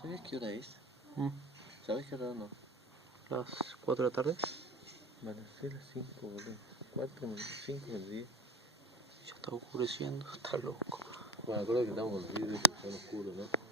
¿Sabes qué hora es? ¿Mm? ¿Sabes qué hora no? Las 4 de la tarde. Van a ser las 5, boludo. 4, 5, 10. Ya está oscureciendo, está loco. Bueno, acuerdo que estamos con el vidrio y está oscuro, ¿no?